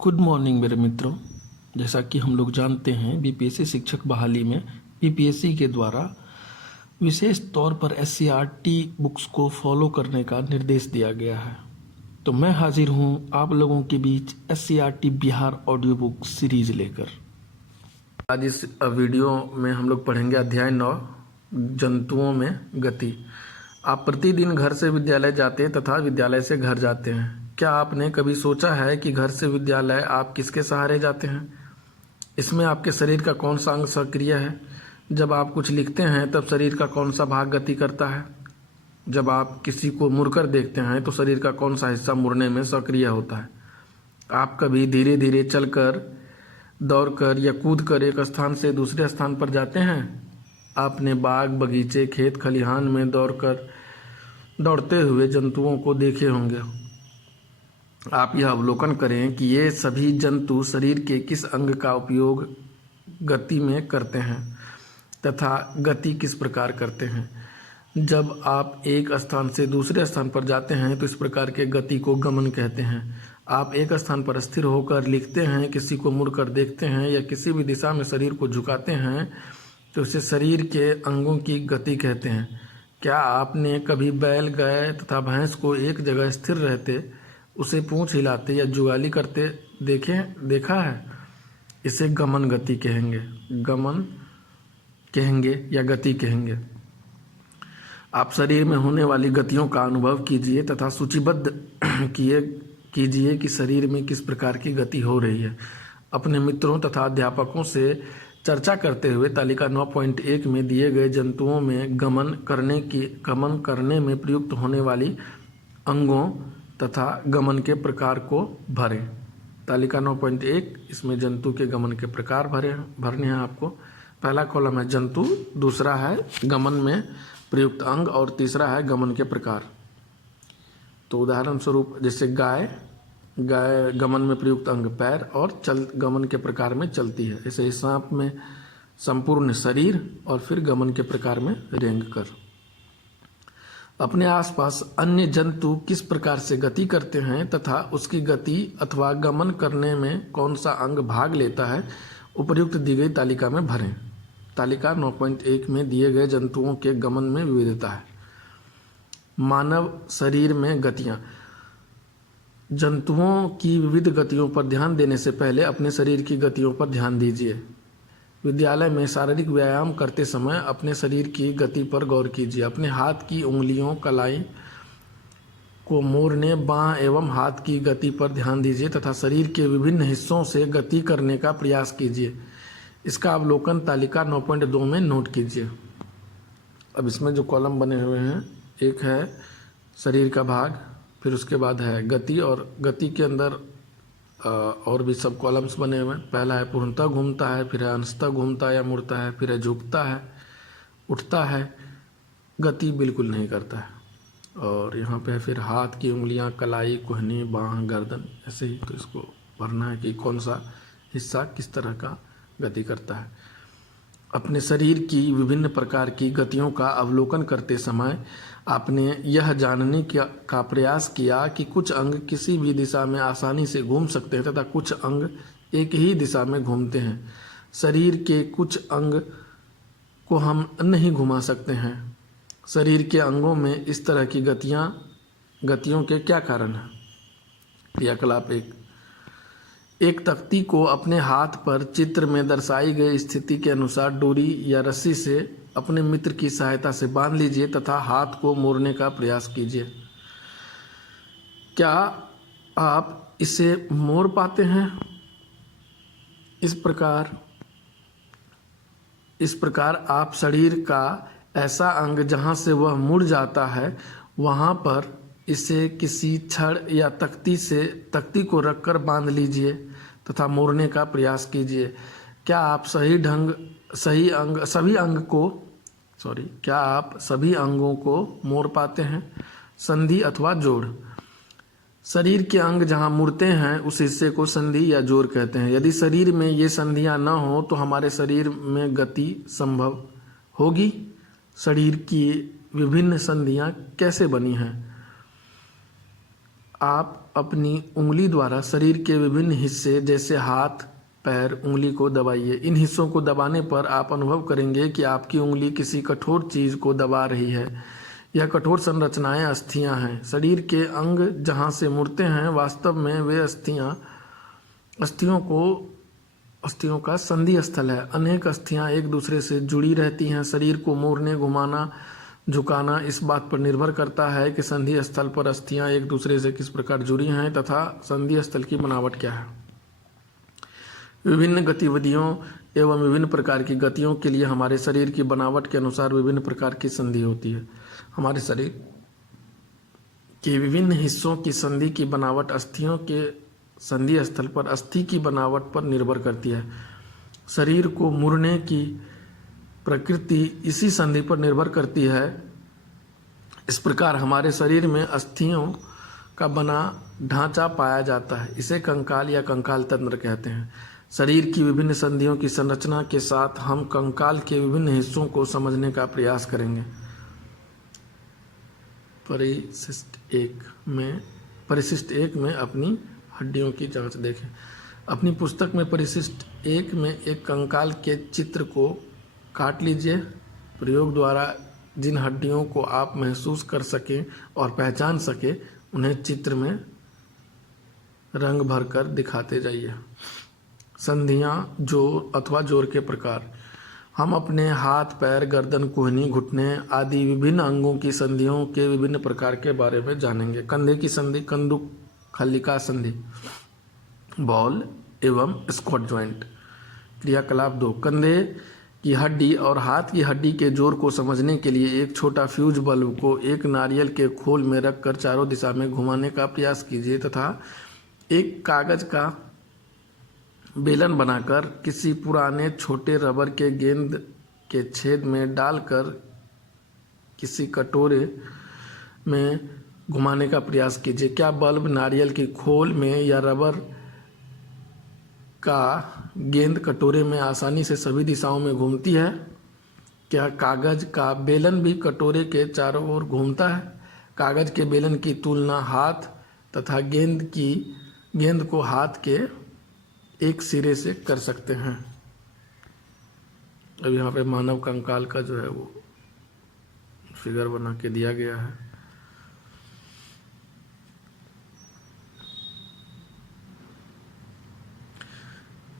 Good morning मेरे मित्रों। जैसा कि हम लोग जानते हैं, बीपीएससी शिक्षक बहाली में बीपीएससी के द्वारा विशेष तौर पर एससीईआरटी बुक्स को फॉलो करने का निर्देश दिया गया है। तो मैं हाजिर हूं आप लोगों के बीच SCERT Bihar audio book series लेकर। आज इस वीडियो में हम लोग पढ़ेंगे अध्याय 9 जंतुओं में गति। आप प्रतिदिन घर से विद्यालय जाते तथा विद्यालय से घर जाते हैं। क्या आपने कभी सोचा है कि घर से विद्यालय आप किसके सहारे जाते हैं? इसमें आपके शरीर का कौन सा अंग सक्रिय है? जब आप कुछ लिखते हैं तब शरीर का कौन सा भाग गति करता है? जब आप किसी को मुड़कर देखते हैं तो शरीर का कौन सा हिस्सा मुड़ने में सक्रिय होता है? आप कभी धीरे धीरे चलकर, दौड़कर या कूदकर एक स्थान से दूसरे स्थान पर जाते हैं? आपने बाग, बगीचे, खेत खलिहान में दौड़ते हुए जंतुओं को देखे होंगे। आप यह अवलोकन करें कि ये सभी जंतु शरीर के किस अंग का उपयोग गति में करते हैं तथा गति किस प्रकार करते हैं। जब आप एक स्थान से दूसरे स्थान पर जाते हैं तो इस प्रकार के गति को गमन कहते हैं। आप एक स्थान पर स्थिर होकर लिखते हैं, किसी को मुड़कर देखते हैं या किसी भी दिशा में शरीर को झुकाते हैं तो इसे शरीर के अंगों की गति कहते हैं। क्या आपने कभी बैल, गाय तथा भैंस को एक जगह स्थिर रहते, उसे पूंछ हिलाते या जुगाली करते देखा है? इसे गमन गति कहेंगे, गमन कहेंगे या गति कहेंगे। आप शरीर में होने वाली गतियों का अनुभव कीजिए तथा सूचीबद्ध कीजिए कि शरीर में किस प्रकार की गति हो रही है। अपने मित्रों तथा अध्यापकों से चर्चा करते हुए तालिका 9.1 में दिए गए जंतुओं में गमन करने में प्रयुक्त होने वाली अंगों तथा गमन के प्रकार को भरें। तालिका 9.1, इसमें जंतु के गमन के प्रकार भरने हैं आपको। पहला कॉलम है जंतु, दूसरा है गमन में प्रयुक्त अंग और तीसरा है गमन के प्रकार। तो उदाहरण स्वरूप जैसे गाय गमन में प्रयुक्त अंग पैर और गमन के प्रकार में चलती है। ऐसे ही सांप में संपूर्ण शरीर और फिर गमन के प्रकार में रेंग कर। अपने आसपास अन्य जंतु किस प्रकार से गति करते हैं तथा उसकी गति अथवा गमन करने में कौन सा अंग भाग लेता है, उपर्युक्त दी गई तालिका में भरें। तालिका 9.1 में दिए गए जंतुओं के गमन में विविधता है। मानव शरीर में गतियाँ। जंतुओं की विविध गतियों पर ध्यान देने से पहले अपने शरीर की गतियों पर ध्यान दीजिए। विद्यालय में शारीरिक व्यायाम करते समय अपने शरीर की गति पर गौर कीजिए। अपने हाथ की उंगलियों, कलाई को मोड़ने, बाँह एवं हाथ की गति पर ध्यान दीजिए तथा शरीर के विभिन्न हिस्सों से गति करने का प्रयास कीजिए। इसका अवलोकन तालिका 9.2 में नोट कीजिए। अब इसमें जो कॉलम बने हुए हैं, एक है शरीर का भाग, फिर उसके बाद है गति, और गति के अंदर और भी सब कॉलम्स बने हुए हैं। पहला है पूर्णतः घूमता है, फिर है अंशतः घूमता या मुड़ता है, फिर है झुकता है, उठता है, गति बिल्कुल नहीं करता है। और यहाँ पे फिर हाथ की उंगलियाँ, कलाई, कोहनी, बाँह, गर्दन, ऐसे ही। तो इसको भरना है कि कौन सा हिस्सा किस तरह का गति करता है। अपने शरीर की विभिन्न प्रकार की गतियों का अवलोकन करते समय आपने यह जानने का प्रयास किया कि कुछ अंग किसी भी दिशा में आसानी से घूम सकते हैं तथा कुछ अंग एक ही दिशा में घूमते हैं। शरीर के कुछ अंग को हम नहीं घुमा सकते हैं। शरीर के अंगों में इस तरह की गतियों के क्या कारण हैं? क्रियाकलाप एक तख्ती को अपने हाथ पर चित्र में दर्शाई गई स्थिति के अनुसार डोरी या रस्सी से अपने मित्र की सहायता से बांध लीजिए तथा हाथ को मोड़ने का प्रयास कीजिए। क्या आप इसे मोड़ पाते हैं? इस प्रकार आप शरीर का ऐसा अंग जहां से वह मुड़ जाता है वहां पर इसे किसी छड़ या तख्ती को रखकर बांध लीजिए तथा मोड़ने का प्रयास कीजिए। क्या आप सभी अंगों को मोड़ पाते हैं? संधि अथवा जोड़। शरीर के अंग जहां मुड़ते हैं उस हिस्से को संधि या जोड़ कहते हैं। यदि शरीर में ये संधियां न हो तो हमारे शरीर में गति संभव होगी। शरीर की विभिन्न संधियां कैसे बनी हैं? आप अपनी उंगली द्वारा शरीर के विभिन्न हिस्से जैसे हाथ, पैर, उंगली को दबाइए। इन हिस्सों को दबाने पर आप अनुभव करेंगे कि आपकी उंगली किसी कठोर चीज़ को दबा रही है। यह कठोर संरचनाएं अस्थियां हैं। शरीर के अंग जहां से मुड़ते हैं वास्तव में वे अस्थियों का संधि स्थल है। अनेक अस्थियां एक दूसरे से जुड़ी रहती हैं। शरीर को मोड़ने, घुमाना, झुकाना इस बात पर निर्भर करता है कि संधि स्थल पर अस्थियां एक दूसरे से किस प्रकार जुड़ी हैं तथा संधि स्थल की बनावट क्या है। विभिन्न गतिविधियों एवं विभिन्न प्रकार की गतियों के लिए हमारे शरीर की बनावट के अनुसार विभिन्न प्रकार की संधि होती है। हमारे शरीर के विभिन्न हिस्सों की संधि की बनावट अस्थियों के संधि स्थल पर अस्थि की बनावट पर निर्भर करती है। शरीर को मुड़ने की प्रकृति इसी संधि पर निर्भर करती है। इस प्रकार हमारे शरीर में अस्थियों का बना ढांचा पाया जाता है। इसे कंकाल या कंकाल तंत्र कहते हैं। शरीर की विभिन्न संधियों की संरचना के साथ हम कंकाल के विभिन्न हिस्सों को समझने का प्रयास करेंगे। परिशिष्ट एक में अपनी हड्डियों की जांच देखें। अपनी पुस्तक में परिशिष्ट एक में एक कंकाल के चित्र को काट लीजिए। प्रयोग द्वारा जिन हड्डियों को आप महसूस कर सकें और पहचान सकें उन्हें चित्र में रंग भरकर दिखाते जाइए। संधियां, जोड़ अथवा जोड़ के प्रकार। हम अपने हाथ, पैर, गर्दन, कोहनी, घुटने आदि विभिन्न अंगों की संधियों के विभिन्न प्रकार के बारे में जानेंगे। कंधे की संधि, कंदुक खल्लिका संधि, बॉल एवं स्क्वाट जॉइंट। क्रियाकलाप 2। कंधे की हड्डी और हाथ की हड्डी के जोड़ को समझने के लिए एक छोटा फ्यूज बल्ब को एक नारियल के खोल में रखकर चारों दिशा में घुमाने का प्रयास कीजिए तथा एक कागज का बेलन बनाकर किसी पुराने छोटे रबर के गेंद के छेद में डालकर किसी कटोरे में घुमाने का प्रयास कीजिए। क्या बल्ब नारियल की खोल में या रबर का गेंद कटोरे में आसानी से सभी दिशाओं में घूमती है? क्या कागज का बेलन भी कटोरे के चारों ओर घूमता है? कागज के बेलन की तुलना हाथ तथा गेंद को हाथ के एक सिरे से कर सकते हैं। अब यहाँ पे मानव कंकाल का जो है वो फिगर बना के दिया गया है।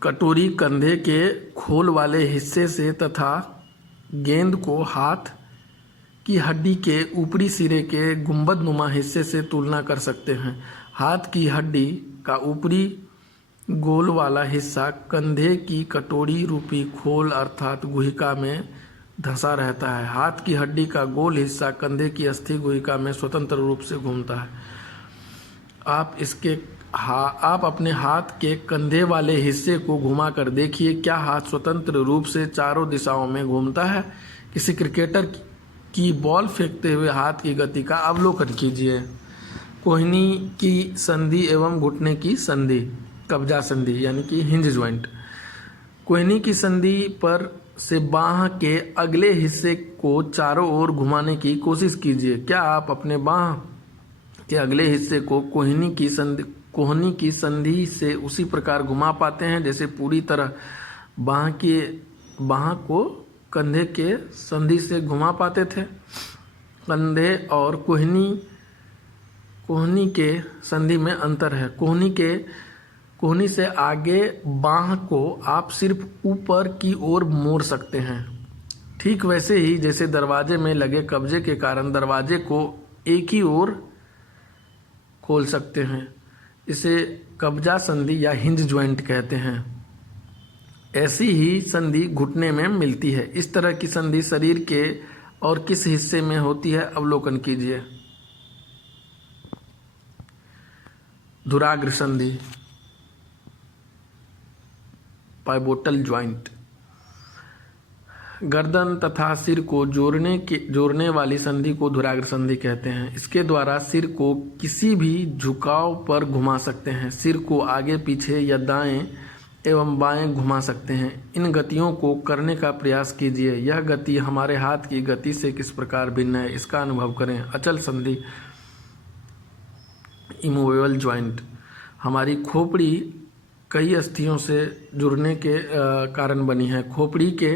कटोरी कंधे के खोल वाले हिस्से से तथा गेंद को हाथ की हड्डी के ऊपरी सिरे के गुंबदनुमा हिस्से से तुलना कर सकते हैं। हाथ की हड्डी का ऊपरी गोल वाला हिस्सा कंधे की कटोरी रूपी खोल अर्थात गुहिका में धंसा रहता है। हाथ की हड्डी का गोल हिस्सा कंधे की अस्थि गुहिका में स्वतंत्र रूप से घूमता है। आप अपने हाथ के कंधे वाले हिस्से को घुमाकर देखिए, क्या हाथ स्वतंत्र रूप से चारों दिशाओं में घूमता है? किसी क्रिकेटर की बॉल फेंकते हुए हाथ की गति का अवलोकन कीजिए। कोहनी की संधि एवं घुटने की संधि, कब्जा संधि यानी कि हिंज ज्वाइंट। कोहनी की संधि पर से बांह के अगले हिस्से को चारों ओर घुमाने की कोशिश कीजिए। क्या आप अपने बांह के अगले हिस्से को कोहनी की संधि से उसी प्रकार घुमा पाते हैं जैसे पूरी तरह बांह को कंधे के संधि से घुमा पाते थे? कंधे और कोहनी के संधि में अंतर है। कोहनी से आगे बांह को आप सिर्फ ऊपर की ओर मोड़ सकते हैं। ठीक वैसे ही जैसे दरवाजे में लगे कब्जे के कारण दरवाजे को एक ही ओर खोल सकते हैं। इसे कब्जा संधि या हिंज ज्वाइंट कहते हैं। ऐसी ही संधि घुटने में मिलती है। इस तरह की संधि शरीर के और किस हिस्से में होती है अवलोकन कीजिए। धुराग्र संधि, पाइवोटल ज्वाइंट। गर्दन तथा सिर को जोड़ने वाली संधि को धुराग्र संधि कहते हैं। इसके द्वारा सिर को किसी भी झुकाव पर घुमा सकते हैं। सिर को आगे पीछे या दाएं एवं बाएं घुमा सकते हैं। इन गतियों को करने का प्रयास कीजिए। यह गति हमारे हाथ की गति से किस प्रकार भिन्न है इसका अनुभव करें। अचल संधि, इमूवेबल जॉइंट। हमारी खोपड़ी कई अस्थियों से जुड़ने के कारण बनी है। खोपड़ी के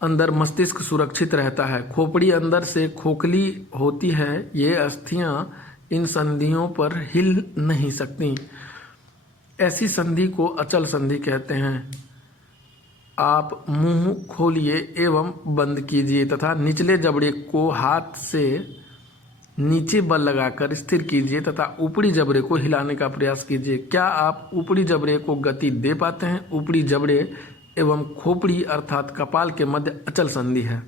अंदर मस्तिष्क सुरक्षित रहता है। खोपड़ी अंदर से खोखली होती है। ये अस्थियां इन संधियों पर हिल नहीं सकती। ऐसी संधि को अचल संधि कहते हैं। आप मुंह खोलिए एवं बंद कीजिए तथा निचले जबड़े को हाथ से नीचे बल लगाकर स्थिर कीजिए तथा ऊपरी जबड़े को हिलाने का प्रयास कीजिए। क्या आप ऊपरी जबड़े को गति दे पाते हैं? ऊपरी जबड़े एवं खोपड़ी अर्थात कपाल के मध्य अचल संधि है।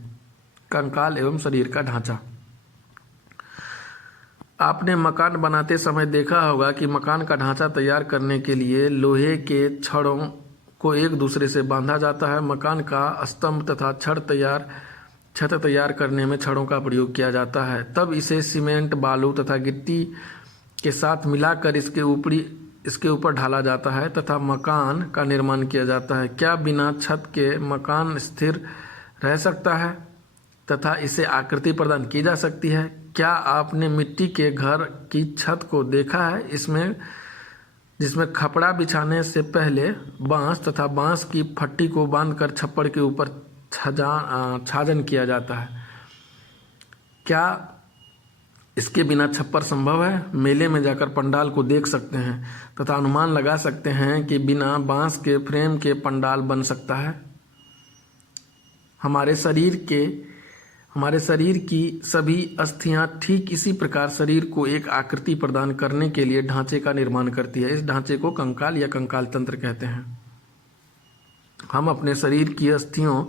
कंकाल एवं शरीर का ढांचा। आपने मकान बनाते समय देखा होगा कि मकान का ढांचा तैयार करने के लिए लोहे के छड़ों को एक दूसरे से बांधा जाता है। मकान का स्तंभ तथा छत तैयार करने में छड़ों का प्रयोग किया जाता है। तब इसे सीमेंट, बालू तथा गिट्टी के साथ मिलाकर इसके ऊपर ढाला जाता है तथा मकान का निर्माण किया जाता है। क्या बिना छत के मकान स्थिर रह सकता है तथा इसे आकृति प्रदान की जा सकती है? क्या आपने मिट्टी के घर की छत को देखा है जिसमें खपड़ा बिछाने से पहले बांस तथा बांस की फट्टी को बांधकर छप्पड़ के ऊपर छाजन किया जाता है? क्या इसके बिना छप्पर संभव है? मेले में जाकर पंडाल को देख सकते हैं तथा अनुमान लगा सकते हैं कि बिना बांस के फ्रेम के पंडाल बन सकता है। हमारे शरीर की सभी अस्थियां ठीक इसी प्रकार शरीर को एक आकृति प्रदान करने के लिए ढांचे का निर्माण करती है। इस ढांचे को कंकाल या कंकाल तंत्र कहते हैं। हम अपने शरीर की अस्थियों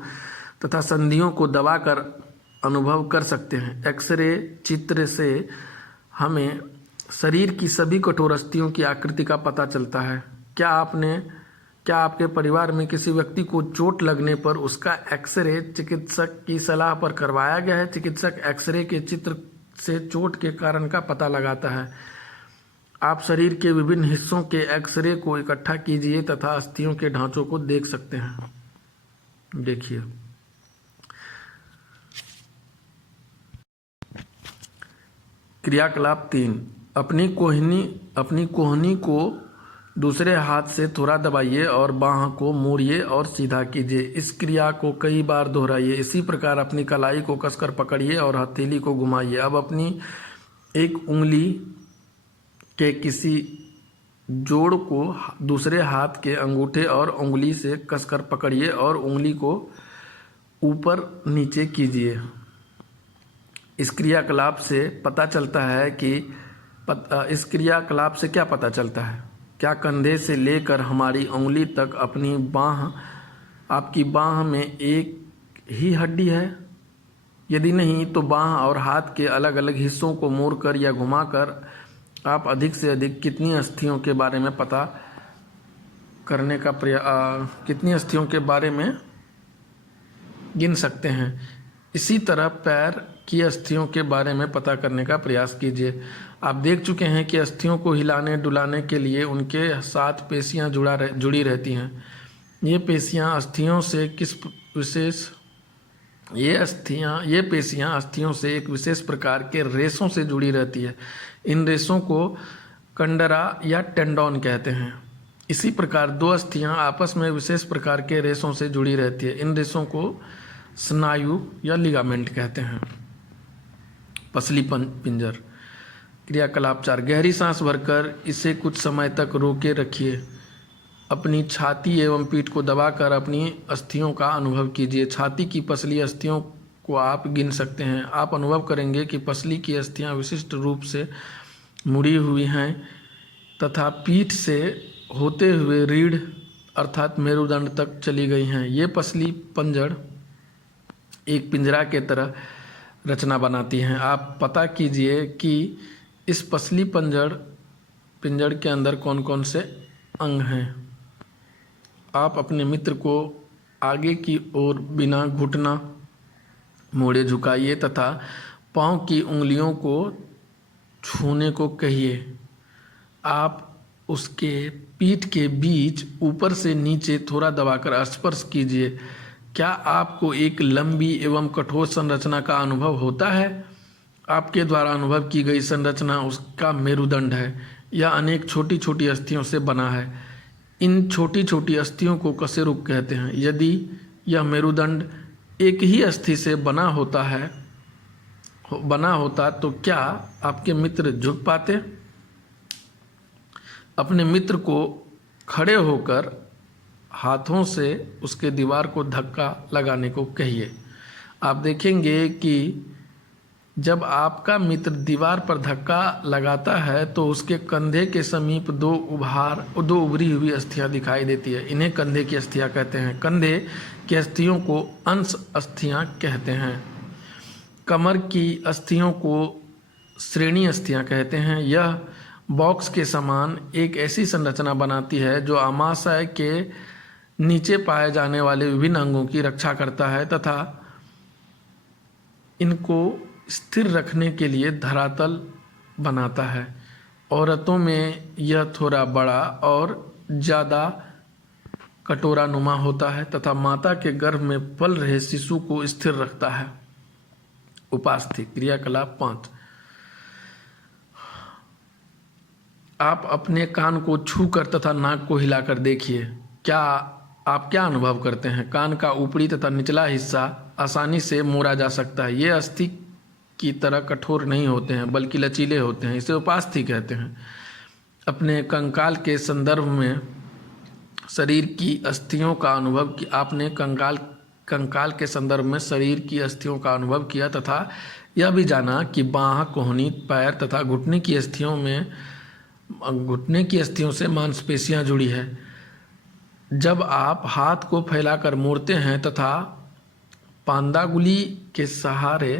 तथा संधियों को दबाकर अनुभव कर सकते हैं। एक्सरे चित्र से हमें शरीर की सभी कठोर अस्थियों की आकृति का पता चलता है। क्या आपके परिवार में किसी व्यक्ति को चोट लगने पर उसका एक्सरे चिकित्सक की सलाह पर करवाया गया है? चिकित्सक एक्सरे के चित्र से चोट के कारण का पता लगाता है। आप शरीर के विभिन्न हिस्सों के एक्सरे को इकट्ठा कीजिए तथा अस्थियों के ढांचों को देख सकते हैं। देखिए, क्रियाकलाप 3। अपनी कोहनी को दूसरे हाथ से थोड़ा दबाइए और बांह को मोड़िए और सीधा कीजिए। इस क्रिया को कई बार दोहराइए। इसी प्रकार अपनी कलाई को कसकर पकड़िए और हथेली को घुमाइए। अब अपनी एक उंगली के किसी जोड़ को दूसरे हाथ के अंगूठे और उंगली से कसकर पकड़िए और उंगली को ऊपर नीचे कीजिए। इस क्रियाकलाप से क्या पता चलता है? क्या कंधे से लेकर हमारी उंगली तक आपकी बांह में एक ही हड्डी है? यदि नहीं तो बांह और हाथ के अलग अलग हिस्सों को मोड़कर या घुमाकर आप अधिक से अधिक कितनी अस्थियों के बारे में गिन सकते हैं? इसी तरह पैर की अस्थियों के बारे में पता करने का प्रयास कीजिए। आप देख चुके हैं कि अस्थियों को हिलाने डुलाने के लिए उनके साथ पेशियां जुड़ी रहती हैं। ये पेशियां अस्थियों से एक विशेष प्रकार के रेशों से जुड़ी रहती है। इन रेशों को कंडरा या टेंडोन कहते हैं। इसी प्रकार दो अस्थियां आपस में विशेष प्रकार के रेशों से जुड़ी रहती है। इन रेशों को स्नायु या लिगामेंट कहते हैं। पसली पिंजर। क्रियाकलाप 4। गहरी सांस भरकर इसे कुछ समय तक रोके रखिए। अपनी छाती एवं पीठ को दबाकर अपनी अस्थियों का अनुभव कीजिए। छाती की पसली अस्थियों को आप गिन सकते हैं। आप अनुभव करेंगे कि पसली की अस्थियां विशिष्ट रूप से मुड़ी हुई हैं तथा पीठ से होते हुए रीढ़ अर्थात मेरुदंड तक चली गई हैं। ये पसली पंजर एक पिंजरा के तरह रचना बनाती हैं। आप पता कीजिए कि इस पसली पिंजर के अंदर कौन कौन से अंग हैं। आप अपने मित्र को आगे की ओर बिना घुटना मोड़े झुकाइए तथा पांव की उंगलियों को छूने को कहिए। आप उसके पीठ के बीच ऊपर से नीचे थोड़ा दबाकर स्पर्श कीजिए। क्या आपको एक लंबी एवं कठोर संरचना का अनुभव होता है? आपके द्वारा अनुभव की गई संरचना उसका मेरुदंड है। यह अनेक छोटी छोटी अस्थियों से बना है। इन छोटी छोटी अस्थियों को कशेरुक कहते हैं। यदि यह मेरुदंड एक ही अस्थि से बना होता तो क्या आपके मित्र झुक पाते? अपने मित्र को खड़े होकर हाथों से उसके दीवार को धक्का लगाने को कहिए। आप देखेंगे कि जब आपका मित्र दीवार पर धक्का लगाता है तो उसके कंधे के समीप दो उभरी हुई अस्थियां दिखाई देती है। इन्हें कंधे की अस्थियां कहते हैं। कंधे की अस्थियों को अंश अस्थियां कहते हैं। कमर की अस्थियों को श्रेणी अस्थियां कहते हैं। यह बॉक्स के समान एक ऐसी संरचना बनाती है जो आमाशय के नीचे पाए जाने वाले विभिन्न अंगों की रक्षा करता है तथा इनको स्थिर रखने के लिए धरातल बनाता है। औरतों में यह थोड़ा बड़ा और ज़्यादा कटोरा नुमा होता है तथा माता के गर्भ में पल रहे शिशु को स्थिर रखता है। उपास्थि क्रियाकलाप 5। आप अपने कान को छूकर तथा नाक को हिलाकर देखिए। आप क्या अनुभव करते हैं? कान का ऊपरी तथा निचला हिस्सा आसानी से मोड़ा जा सकता है। ये अस्थि की तरह कठोर नहीं होते हैं बल्कि लचीले होते हैं। इसे उपास्थि कहते हैं। अपने कंकाल के संदर्भ में शरीर की अस्थियों का अनुभव किया। आपने कंकाल के संदर्भ में शरीर की अस्थियों का अनुभव किया तथा यह भी जाना कि बाँह, कोहनी, पैर तथा घुटने की अस्थियों से मांसपेशियां जुड़ी है। जब आप हाथ को फैलाकर मोड़ते हैं तथा पांदांगुली के सहारे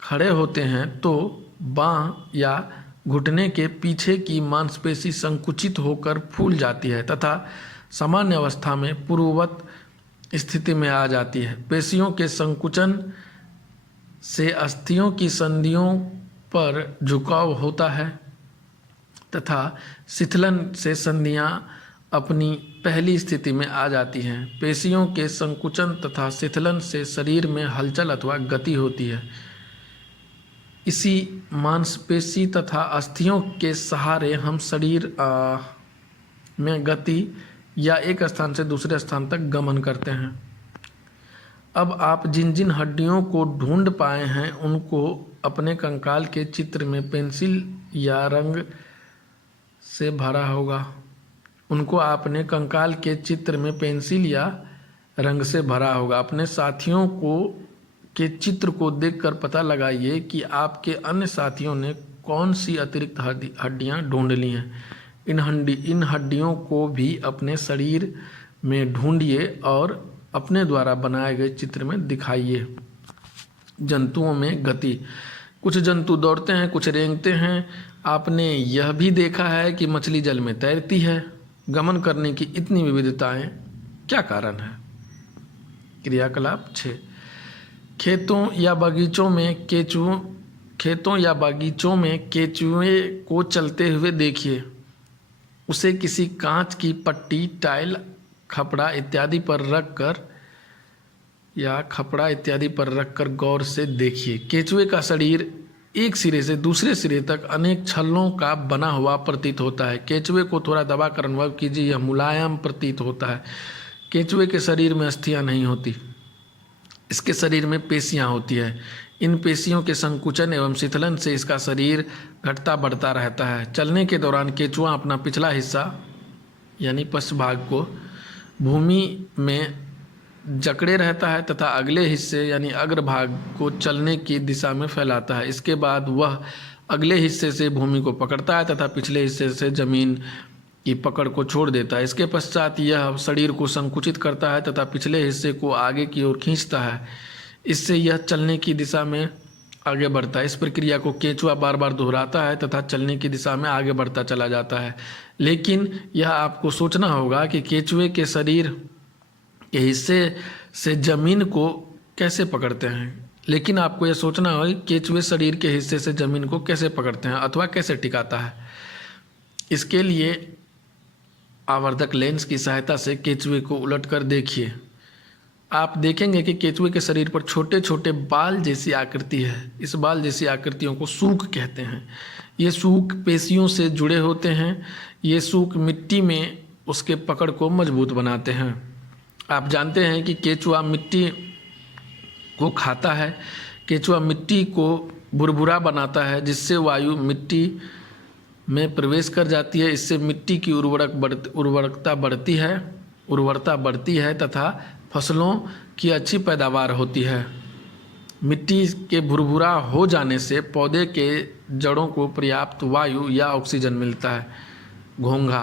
खड़े होते हैं तो बाँह या घुटने के पीछे की मांसपेशी संकुचित होकर फूल जाती है तथा सामान्य अवस्था में पूर्ववत स्थिति में आ जाती है। पेशियों के संकुचन से अस्थियों की संधियों पर झुकाव होता है तथा शिथिलन से संधियां अपनी पहली स्थिति में आ जाती हैं। पेशियों के संकुचन तथा शिथिलन से शरीर में हलचल अथवा गति होती है। इसी मांसपेशी तथा अस्थियों के सहारे हम शरीर में गति या एक स्थान से दूसरे स्थान तक गमन करते हैं। अब आप जिन जिन हड्डियों को ढूंढ पाए हैं उनको अपने कंकाल के चित्र में पेंसिल या रंग से भरा होगा। उनको आपने कंकाल के चित्र में पेंसिल या रंग से भरा होगा। अपने साथियों के चित्र को देखकर पता लगाइए कि आपके अन्य साथियों ने कौन सी अतिरिक्त हड्डियां ढूंढ ली हैं। इन हड्डियों को भी अपने शरीर में ढूंढिए और अपने द्वारा बनाए गए चित्र में दिखाइए। जंतुओं में गति। कुछ जंतु दौड़ते हैं, कुछ रेंगते हैं। आपने यह भी देखा है कि मछली जल में तैरती है। गमन करने की इतनी विविधताएं क्या कारण है? क्रियाकलाप 6। खेतों या बगीचों में केचुए को चलते हुए देखिए। उसे किसी कांच की पट्टी, टाइल, खपड़ा इत्यादि पर रखकर गौर से देखिए। केचुए का शरीर एक सिरे से दूसरे सिरे तक अनेक छल्लों का बना हुआ प्रतीत होता है। केचुए को थोड़ा दबाकर अनुभव कीजिए, यह मुलायम प्रतीत होता है। केचुए के शरीर में अस्थियां नहीं होती, इसके शरीर में पेशियां होती है। इन पेशियों के संकुचन एवं शिथिलन से इसका शरीर घटता बढ़ता रहता है। चलने के दौरान केचुआ अपना पिछला हिस्सा यानी पश्च भाग को भूमि में जकड़े रहता है तथा अगले हिस्से यानी अग्रभाग को चलने की दिशा में फैलाता है। इसके बाद वह अगले हिस्से से भूमि को पकड़ता है तथा पिछले हिस्से से जमीन की पकड़ को छोड़ देता है। इसके पश्चात यह शरीर को संकुचित करता है तथा पिछले हिस्से को आगे की ओर खींचता है। इससे यह चलने की दिशा में आगे बढ़ता है। इस प्रक्रिया को केचुआ बार बार दोहराता है तथा चलने की दिशा में आगे बढ़ता चला जाता है। लेकिन यह आपको सोचना होगा कि केचुए के शरीर के हिस्से से जमीन को कैसे पकड़ते हैं। लेकिन आपको यह सोचना होगा कि केचुए शरीर के हिस्से से जमीन को कैसे पकड़ते हैं अथवा कैसे टिकाता है। इसके लिए आवर्धक लेंस की सहायता से केचुए को उलटकर देखिए। आप देखेंगे कि केंचुए के शरीर पर छोटे छोटे बाल जैसी आकृति है। इस बाल जैसी आकृतियों को सूक कहते हैं। ये सूक पेशियों से जुड़े होते हैं। ये सूक मिट्टी में उसके पकड़ को मजबूत बनाते हैं। आप जानते हैं कि केंचुआ मिट्टी को खाता है। केंचुआ मिट्टी को भुरभुरा बनाता है, जिससे वायु मिट्टी में प्रवेश कर जाती है। इससे मिट्टी की उर्वरकता बढ़ती है तथा फसलों की अच्छी पैदावार होती है। मिट्टी के भुरभुरा हो जाने से पौधे के जड़ों को पर्याप्त वायु या ऑक्सीजन मिलता है। घोंघा।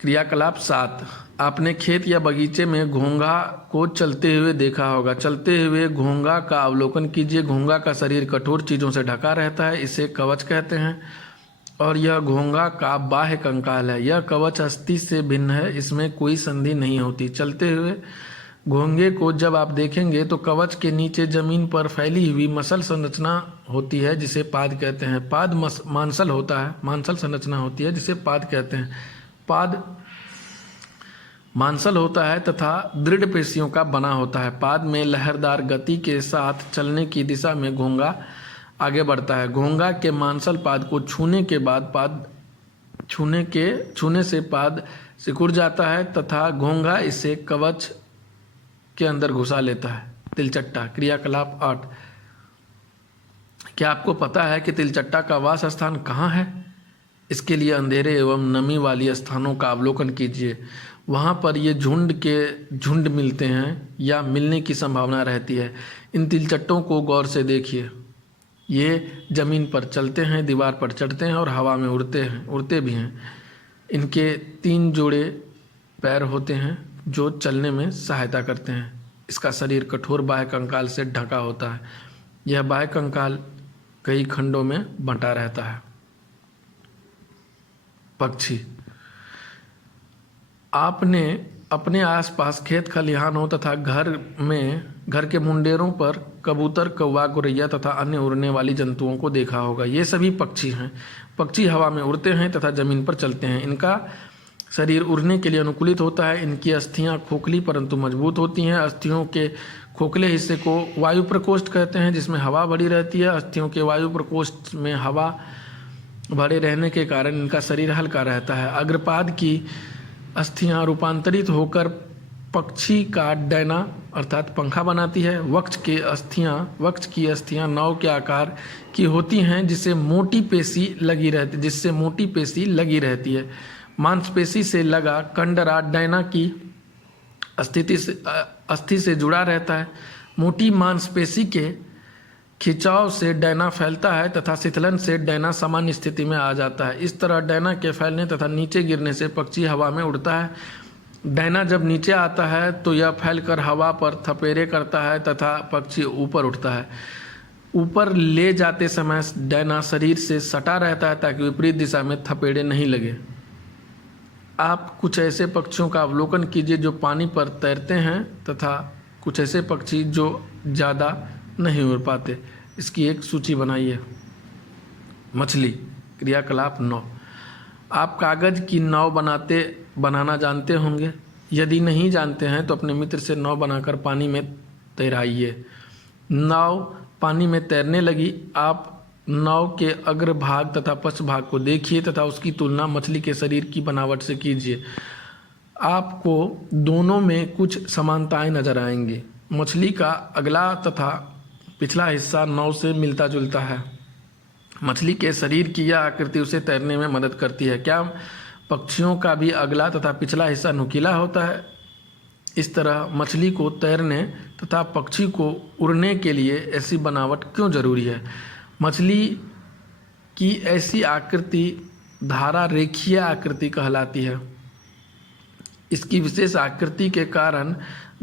क्रियाकलाप 7। आपने खेत या बगीचे में घोंघा को चलते हुए देखा होगा। चलते हुए घोंघा का अवलोकन कीजिए। घोंघा का शरीर कठोर चीज़ों से ढका रहता है, इसे कवच कहते हैं। और यह घोंघा का बाह्य कंकाल है। यह कवच अस्थि से भिन्न है, इसमें कोई संधि नहीं होती। चलते हुए घोंघे को जब आप देखेंगे तो कवच के नीचे जमीन पर फैली हुई मसल संरचना होती है, जिसे पाद कहते हैं। पाद मांसल संरचना होती है, जिसे पाद कहते हैं। पाद मांसल होता है तथा दृढ़ पेशियों का बना होता है। पाद में लहरदार गति के साथ चलने की दिशा में घोंघा आगे बढ़ता है। घोंघा के मांसल पाद को छूने से पाद सिकुड़ जाता है तथा घोंघा इसे कवच के अंदर घुसा लेता है। तिलचट्टा। क्रियाकलाप 8। क्या आपको पता है कि तिलचट्टा का वास स्थान कहाँ है? इसके लिए अंधेरे एवं नमी वाली स्थानों का अवलोकन कीजिए। वहाँ पर ये झुंड के झुंड मिलते हैं या मिलने की संभावना रहती है। इन तिलचट्टों को गौर से देखिए। ये जमीन पर चलते हैं, दीवार पर चढ़ते हैं और हवा में उड़ते भी हैं। इनके 3 जोड़े पैर होते हैं जो चलने में सहायता करते हैं। इसका शरीर कठोर बाह्य कंकाल से ढका होता है। यह बाह्य कंकाल कई खंडों में बंटा रहता है। पक्षी। आपने अपने आसपास खेत खलिहानों तथा घर के मुंडेरों पर कबूतर, कौवा, गोरैया तथा अन्य उड़ने वाली जंतुओं को देखा होगा। ये सभी पक्षी हैं। पक्षी हवा में उड़ते हैं तथा जमीन पर चलते हैं। इनका शरीर उड़ने के लिए अनुकूलित होता है। इनकी अस्थियां खोखली परंतु मजबूत होती हैं। अस्थियों के खोखले हिस्से को वायु प्रकोष्ठ कहते हैं, जिसमें हवा भरी रहती है। अस्थियों के वायु प्रकोष्ठ में हवा भरे रहने के कारण इनका शरीर हल्का रहता है। अग्रपाद की अस्थियां रूपांतरित होकर पक्षी का डैना अर्थात पंखा बनाती है। वक्ष की अस्थियां नाव के आकार की होती हैं, जिससे मोटी पेशी लगी रहती है। मांसपेशी से लगा कंडरा डैना की अस्थि से जुड़ा रहता है। मोटी मांसपेशी के खिंचाव से डैना फैलता है तथा शिथिलन से डैना सामान्य स्थिति में आ जाता है। इस तरह डैना के फैलने तथा नीचे गिरने से पक्षी हवा में उड़ता है। डैना जब नीचे आता है तो यह फैलकर हवा पर थपेड़े करता है तथा पक्षी ऊपर उठता है। ऊपर ले जाते समय डैना शरीर से सटा रहता है ताकि विपरीत दिशा में थपेड़े नहीं लगे। आप कुछ ऐसे पक्षियों का अवलोकन कीजिए जो पानी पर तैरते हैं तथा कुछ ऐसे पक्षी जो ज़्यादा नहीं उड़ पाते। इसकी एक सूची बनाइए। मछली। क्रियाकलाप 9। आप कागज की नाव बनाना जानते होंगे। यदि नहीं जानते हैं तो अपने मित्र से नाव बनाकर पानी में तैराइए। नाव पानी में तैरने लगी। आप नाव के अग्रभाग तथा पश्चभाग को देखिए तथा उसकी तुलना मछली के शरीर की बनावट से कीजिए। आपको दोनों में कुछ समानताएं नजर आएंगी। मछली का अगला तथा पिछला हिस्सा नाव से मिलता जुलता है। मछली के शरीर की यह आकृति उसे तैरने में मदद करती है। क्या पक्षियों का भी अगला तथा पिछला हिस्सा नुकीला होता है? इस तरह मछली को तैरने तथा पक्षी को उड़ने के लिए ऐसी बनावट क्यों जरूरी है? मछली की ऐसी आकृति धारा रेखीय आकृति कहलाती है। इसकी विशेष आकृति के कारण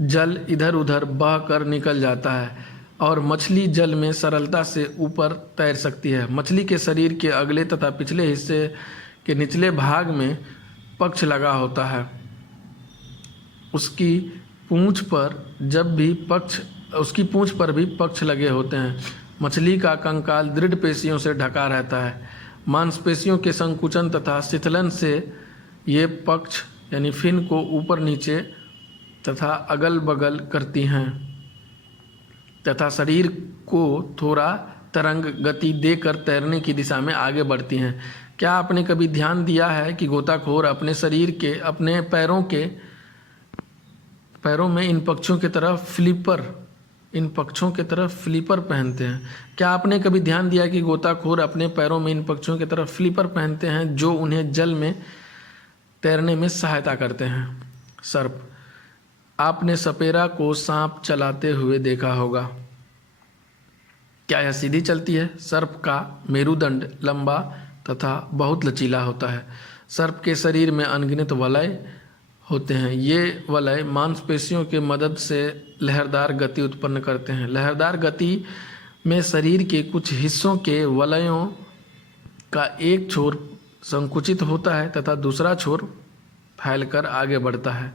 जल इधर उधर बहकर निकल जाता है और मछली जल में सरलता से ऊपर तैर सकती है। मछली के शरीर के अगले तथा पिछले हिस्से के निचले भाग में पक्ष लगा होता है। उसकी पूंछ पर भी पक्ष लगे होते हैं। मछली का कंकाल दृढ़ पेशियों से ढका रहता है। मांसपेशियों के संकुचन तथा शिथिलन से ये पक्ष यानी फिन को ऊपर नीचे तथा अगल बगल करती हैं तथा शरीर को थोड़ा तरंग गति देकर तैरने की दिशा में आगे बढ़ती हैं। क्या आपने कभी ध्यान दिया है कि गोताखोर अपने शरीर के अपने पैरों में इन पक्षों की तरफ फ्लिपर पहनते हैं? क्या आपने कभी ध्यान दिया कि गोताखोर अपने पैरों में इन पक्षों की तरफ फ्लिपर पहनते हैं जो उन्हें जल में तैरने में सहायता करते हैं? सर्प। आपने सपेरा को सांप चलाते हुए देखा होगा। क्या यह सीधी चलती है? सर्प का मेरुदंड लंबा तथा बहुत लचीला होता है। सर्प के शरीर में अनगिनत वलय होते हैं। ये वलय मांसपेशियों के मदद से लहरदार गति उत्पन्न करते हैं। लहरदार गति में शरीर के कुछ हिस्सों के वलयों का एक छोर संकुचित होता है तथा दूसरा छोर फैलकर आगे बढ़ता है।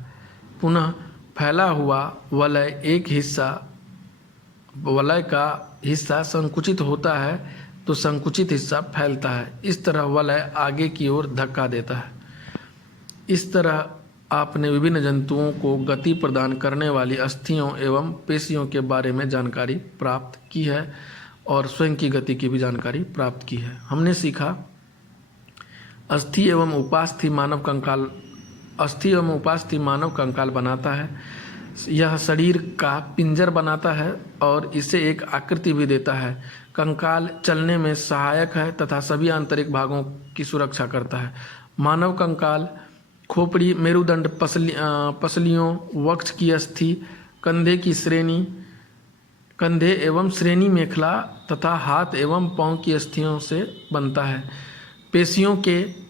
पुनः फैला हुआ वलय का हिस्सा संकुचित होता है तो संकुचित हिस्सा फैलता है। इस तरह वलय आगे की ओर धक्का देता है। इस तरह आपने विभिन्न जंतुओं को गति प्रदान करने वाली अस्थियों एवं पेशियों के बारे में जानकारी प्राप्त की है और स्वयं की गति की भी जानकारी प्राप्त की है। हमने सीखा अस्थि एवं उपास्थि मानव कंकाल बनाता है। यह शरीर का पिंजर बनाता है और इसे एक आकृति भी देता है। कंकाल चलने में सहायक है तथा सभी आंतरिक भागों की सुरक्षा करता है। मानव कंकाल खोपड़ी, मेरुदंड, पसलियों, वक्ष की अस्थि, कंधे एवं श्रेणी मेखला तथा हाथ एवं पांव की अस्थियों से बनता है। पेशियों के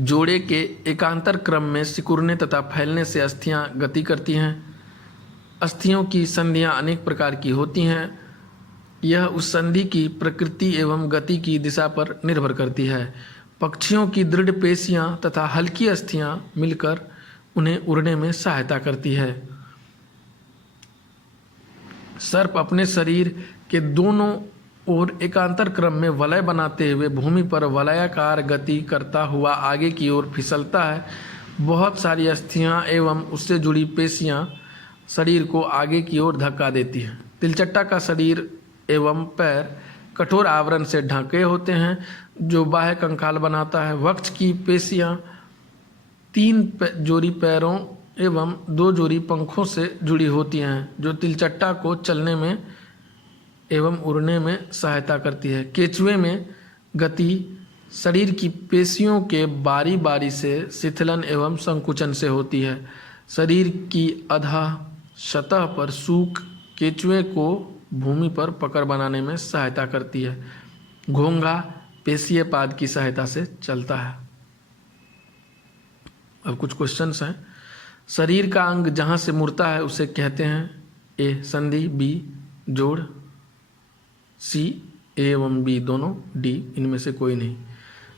जोड़े के एकांतर क्रम में सिकुड़ने तथा फैलने से अस्थियां गति करती हैं। अस्थियों की संधियां अनेक प्रकार की होती हैं। यह उस संधि की प्रकृति एवं गति की दिशा पर निर्भर करती है। पक्षियों की दृढ़ पेशियां तथा हल्की अस्थियां मिलकर उन्हें उड़ने में सहायता करती है। सर्प अपने शरीर के दोनों और एकांतर क्रम में वलय बनाते हुए भूमि पर वलयाकार गति करता हुआ आगे की ओर फिसलता है। बहुत सारी अस्थियां एवं उससे जुड़ी पेशियां शरीर को आगे की ओर धक्का देती हैं। तिलचट्टा का शरीर एवं पैर कठोर आवरण से ढके होते हैं जो बाह्य कंकाल बनाता है। वक्ष की पेशियां 3 जोड़ी पैरों एवं 2 जोड़ी पंखों से जुड़ी होती हैं जो तिलचट्टा को चलने में एवं उड़ने में सहायता करती है। केंचुए में गति शरीर की पेशियों के बारी बारी से शिथिलन एवं संकुचन से होती है। शरीर की अधः सतह पर सूख केंचुए को भूमि पर पकड़ बनाने में सहायता करती है। घोंघा पेशीय पाद की सहायता से चलता है। अब कुछ क्वेश्चंस हैं। शरीर का अंग जहाँ से मुड़ता है उसे कहते हैं ए संधि, बी जोड़, सी ए एवं बी दोनों, डी इनमें से कोई नहीं।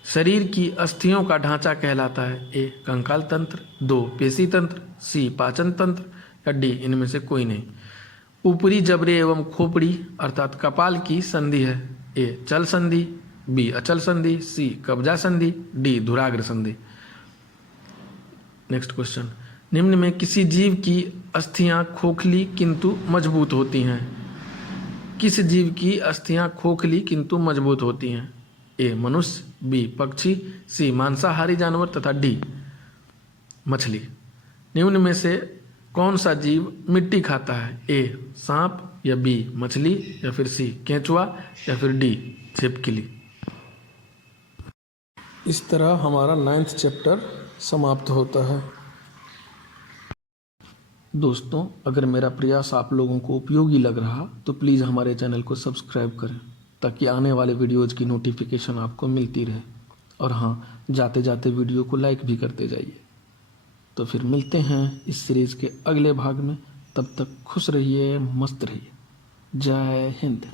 शरीर की अस्थियों का ढांचा कहलाता है ए कंकाल तंत्र, 2 पेशी तंत्र, सी पाचन तंत्र या डी इनमें से कोई नहीं। ऊपरी जबड़े एवं खोपड़ी अर्थात कपाल की संधि है ए चल संधि, बी अचल संधि, सी कब्जा संधि, डी धुराग्र संधि। नेक्स्ट क्वेश्चन, निम्न में किसी जीव की अस्थियां खोखली किंतु मजबूत होती हैं? किस जीव की अस्थियां खोखली किंतु मजबूत होती हैं? ए मनुष्य, बी पक्षी, सी मांसाहारी जानवर तथा डी मछली। निम्न में से कौन सा जीव मिट्टी खाता है? ए सांप या बी मछली या फिर सी केंचुआ या फिर डी छिपकली। इस तरह हमारा 9th चैप्टर समाप्त होता है। दोस्तों, अगर मेरा प्रयास आप लोगों को उपयोगी लग रहा तो प्लीज़ हमारे चैनल को सब्सक्राइब करें ताकि आने वाले वीडियोज़ की नोटिफिकेशन आपको मिलती रहे। और हाँ, जाते जाते वीडियो को लाइक भी करते जाइए। तो फिर मिलते हैं इस सीरीज़ के अगले भाग में। तब तक खुश रहिए, मस्त रहिए। जय हिंद।